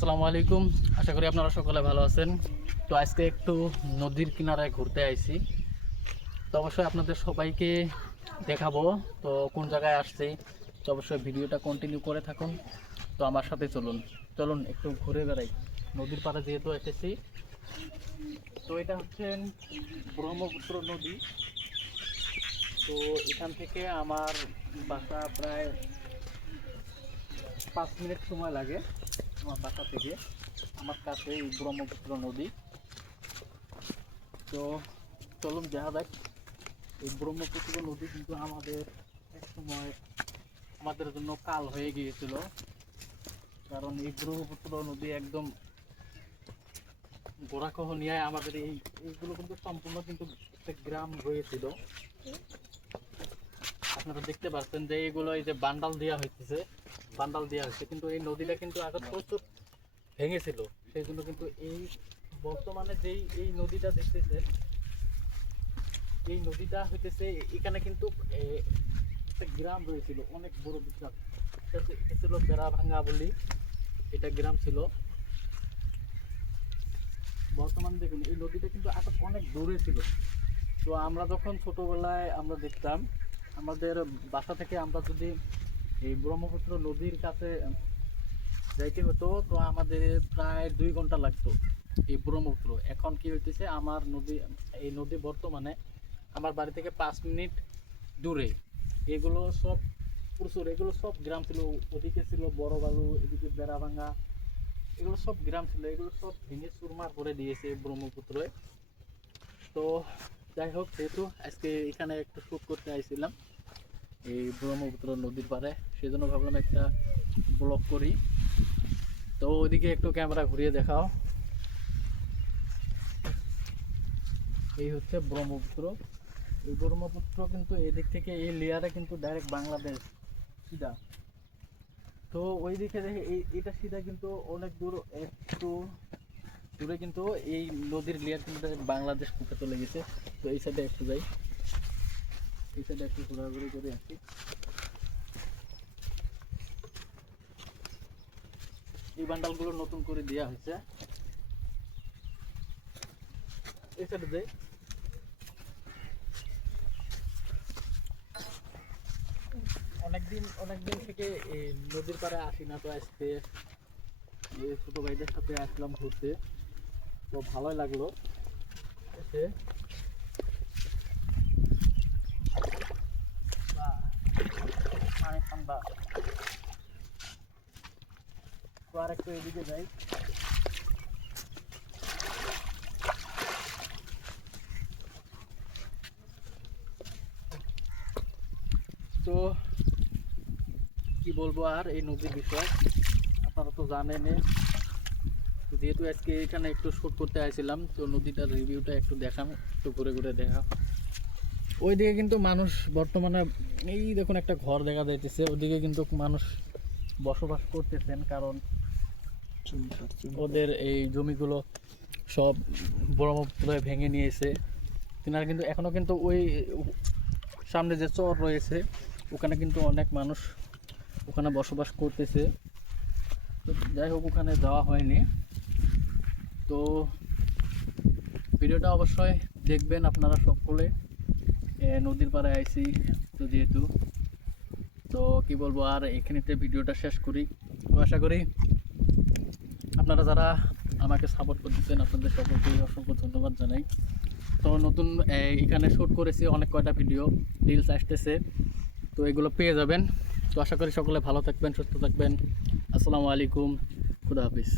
আসসালামু আলাইকুম। আশা করি আপনারা সকলে ভালো আছেন। তো আজকে একটু নদীর কিনারায় ঘুরতে আইছি। তো অবশ্যই আপনাদের সবাইকে দেখাবো তো কোন জায়গায় আসছি। তো অবশ্যই ভিডিওটা কন্টিনিউ করে থাকুন। তো আমার সাথে চলুন চলুন একটু ঘুরে বেড়াই। নদীর পাড়ে যেহেতু এসেছি, তো এটা হচ্ছে ব্রহ্মপুত্র নদী। তো এখান থেকে আমার বাসা প্রায় 5 মিনিট সময় লাগে। আমার বাসা থেকে আমার কাছে এই ব্রহ্মপুত্র নদী। তো চলুন দেখা যাক। এই ব্রহ্মপুত্র নদী কিন্তু আমাদের এক সময় আমাদের জন্য কাল হয়ে গিয়েছিল, কারণ এই ব্রহ্মপুত্র নদী একদম গড়াকহনিয়ায় আমাদের এইগুলো কিন্তু সম্পূর্ণ কিন্তু একটা গ্রাম রয়েছিল। আপনারা দেখতে পাচ্ছেন যে এইগুলো এই যে বান্ডাল দেওয়া হয়েছে, কিন্তু এই নদীটা কিন্তু আগে প্রচুর ভেঙেছিল। সেই জন্য কিন্তু এই বর্তমানে যেই এই নদীটা দেখতেছেন, এই নদীটা হইতেছে এখানে কিন্তু একটা গ্রাম রয়েছিল অনেক বড় বিশাল। এটা ছিল বেড়াভাঙ্গা বলি, এটা গ্রাম ছিল। বর্তমানে দেখুন এই নদীটা কিন্তু আগে অনেক দূরে ছিল। তো আমরা যখন ছোটবেলায় আমরা দেখতাম, আমাদের বাসা থেকে আমরা যদি এই ব্রহ্মপুত্র নদীর কাছে যাইতে হতো, তো আমাদের প্রায় 2 ঘন্টা লাগতো এই ব্রহ্মপুত্র। এখন কি হইতেছে, আমার নদী এই নদী বর্তমানে আমার বাড়ি থেকে 5 মিনিট দূরে। এগুলো সব প্রচুর, এগুলো সব গ্রাম ছিল। ওদিকে ছিল বড় বালু, এদিকে বেড়াভাঙ্গা, এগুলো সব গ্রাম ছিল। এগুলো সব ভেঙে চুরমার করে দিয়েছে ব্রহ্মপুত্রে। তো যাই হোক, যেহেতু আজকে এখানে একটু শ্যুট করতে আইছিলাম এই ব্রহ্মপুত্র নদীর পাড়ে, সেই জন্য ভাবলাম একটা ব্লগ করি। তো ওইদিকে একটু ক্যামেরা ঘুরিয়ে দেখাও। এই হচ্ছে ব্রহ্মপুত্র। এই ব্রহ্মপুত্র কিন্তু এদিক থেকে এই লেয়ারে কিন্তু ডাইরেক্ট বাংলাদেশ সিধা। তো ওই দিকে দেখে এটা সিধা কিন্তু অনেক দূর, একটু দূরে কিন্তু এই নদীর লেয়ার কিন্তু direct বাংলাদেশ কুপে চলে গেছে। তো এই সাইডে একটু যাই, এই সাইডে একটু ঘোরাঘুরি করে আসি। এই বান্ডালগুলো নতুন করে দেওয়া হয়েছে। এই সাইডে যাই। অনেকদিন থেকে এই নদীর পাড়ে আসি না। তো আজকে এই ছোট ভাইদের সাথে আসলাম ঘুরতে, তো ভালোই লাগলো এসে। পানি ঠান্ডা। তো আর একটু এদিকে যাই। তো কি বলবো আর এই নদীর বিষয়, আপনারা তো জানেনই। তো যেহেতু আজকে এখানে একটু শ্যুট করতে আসছিলাম, তো নদীটার রিভিউটা একটু দেখাম, একটু ঘুরে ঘুরে দেখা। ওইদিকে কিন্তু মানুষ বর্তমানে, এই দেখুন একটা ঘর দেখা যাইতেছে, ওদিকে কিন্তু মানুষ বসবাস করতেছেন, কারণ ওদের এই জমিগুলো সব ব্রহ্মপুত্রে ভেঙে নিয়েছে। তিনারা কিন্তু এখনও কিন্তু ওই সামনে যে চর রয়েছে ওখানে কিন্তু অনেক মানুষ ওখানে বসবাস করতেছে। তো যাই হোক, ওখানে যাওয়া হয়নি। তো ভিডিওটা অবশ্যই দেখবেন আপনারা সকলে। নদীর পাড়ে আইছি তো যেহেতু, তো কি বলবো আর, এখানেতে ভিডিওটা শেষ করি। তো আশা করি আপনারা যারা আমাকে সাপোর্ট করতেছেন, আপনাদের সকলকে অসংখ্য ধন্যবাদ জানাই। তো নতুন এখানে শ্যুট করেছি অনেক কয়টা ভিডিও, রিলস আসতেছে, তো এগুলো পেয়ে যাবেন। তো আশা করি সকলে ভালো থাকবেন, সুস্থ থাকবেন। আসসালামু আলাইকুম, খুদা হাফিজ।